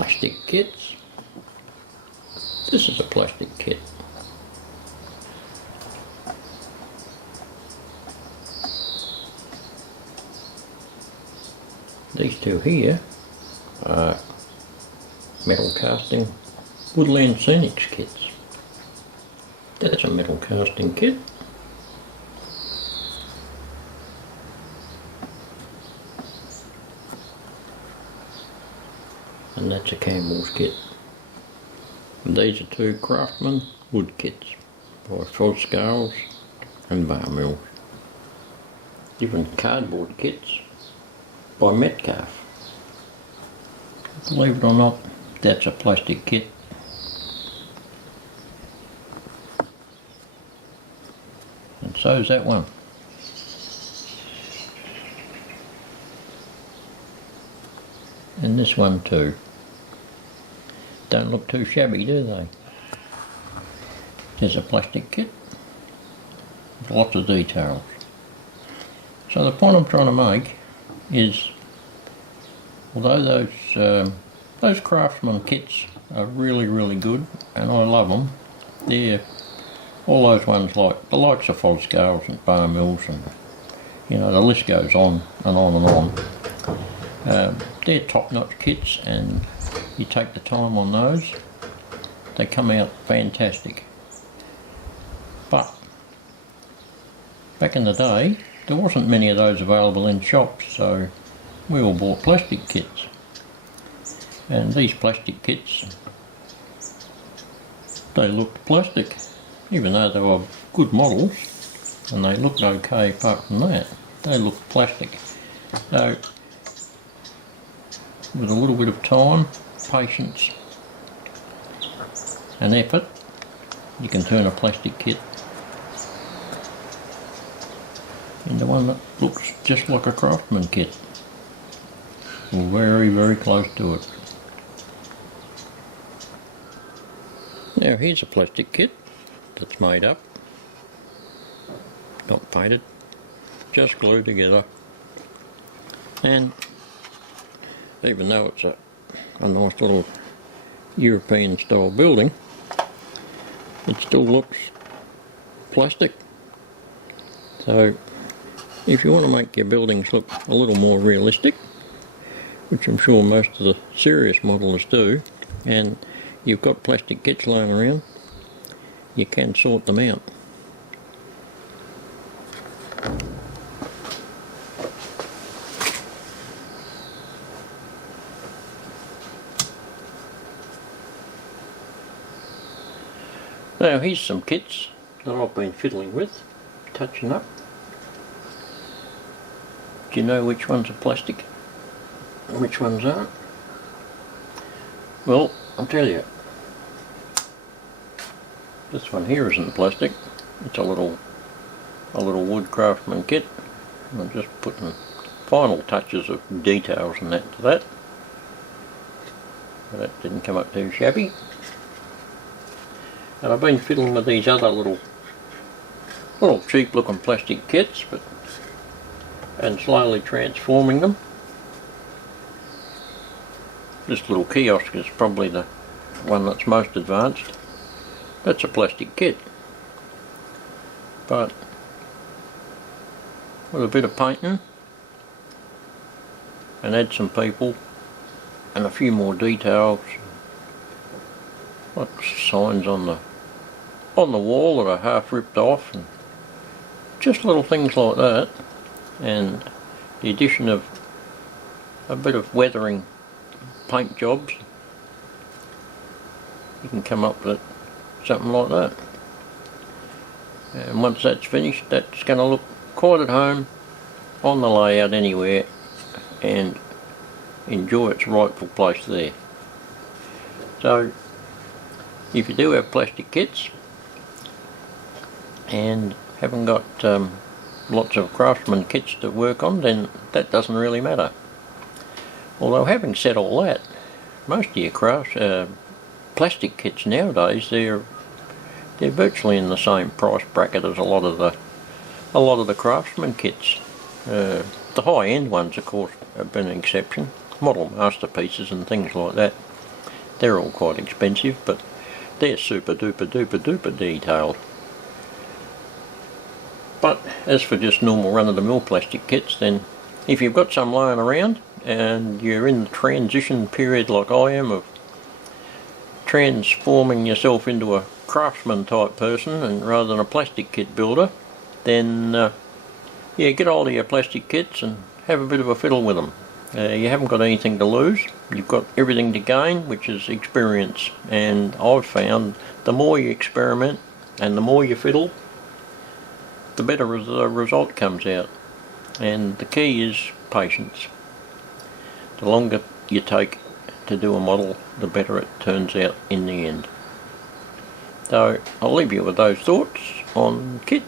plastic kits. This is a plastic kit. These two here are metal casting Woodland Scenics kits. That's a metal casting kit. And that's a Campbell's kit. And these are two Craftsman wood kits by Foscales and Bar Mills. Different cardboard kits by Metcalfe. Believe it or not, that's a plastic kit. And so's that one. And this one too. Don't look too shabby, do they? There's a plastic kit with lots of details. So the point I'm trying to make is, although those Craftsman kits are really good and I love them, they're all those ones like the likes of Foscales and Bar Mills, and you know, the list goes on and on and on. They're top-notch kits, and you take the time on those, they come out fantastic. But back in the day, there wasn't many of those available in shops, so we all bought plastic kits. And these plastic kits, they looked plastic, even though they were good models, and they looked okay apart from that. They looked plastic. So, with a little bit of time, patience and effort, you can turn a plastic kit into one that looks just like a Craftsman kit, or very close to it. Now here's a plastic kit that's made up, not painted, just glued together, and even though it's a nice little European style building, it still looks plastic. So if you want to make your buildings look a little more realistic, which I'm sure most of the serious modelers do, and you've got plastic kits lying around, you can sort them out. Now here's some kits that I've been fiddling with, touching up. Do you know which ones are plastic and which ones aren't? Well, I'll tell you. This one here isn't plastic. It's a little wood Craftsman kit. I'm just putting final touches of details and that to that. But that didn't come up too shabby. And I've been fiddling with these other little cheap looking plastic kits, and slowly transforming them. This little kiosk is probably the one that's most advanced. That's a plastic kit, but with a bit of painting and add some people and a few more details, like signs on the wall that are half ripped off, and just little things like that, and the addition of a bit of weathering paint jobs, you can come up with something like that. And once that's finished, that's going to look quite at home on the layout anywhere and enjoy its rightful place there. So if you do have plastic kits and haven't got lots of Craftsman kits to work on, then that doesn't really matter. Although having said all that, most of your plastic kits nowadays, they're virtually in the same price bracket as a lot of the Craftsman kits. The high-end ones, of course, have been an exception. Model masterpieces and things like that They're all quite expensive, but they're super duper duper duper detailed. But as for just normal run-of-the-mill plastic kits, then if you've got some lying around and you're in the transition period like I am of transforming yourself into a craftsman type person and rather than a plastic kit builder, then yeah, get hold of your plastic kits and have a bit of a fiddle with them. You haven't got anything to lose, you've got everything to gain, which is experience. And I've found the more you experiment and the more you fiddle, the better the result comes out. And the key is patience. The longer you take to do a model, the better it turns out in the end. So I'll leave you with those thoughts on kit.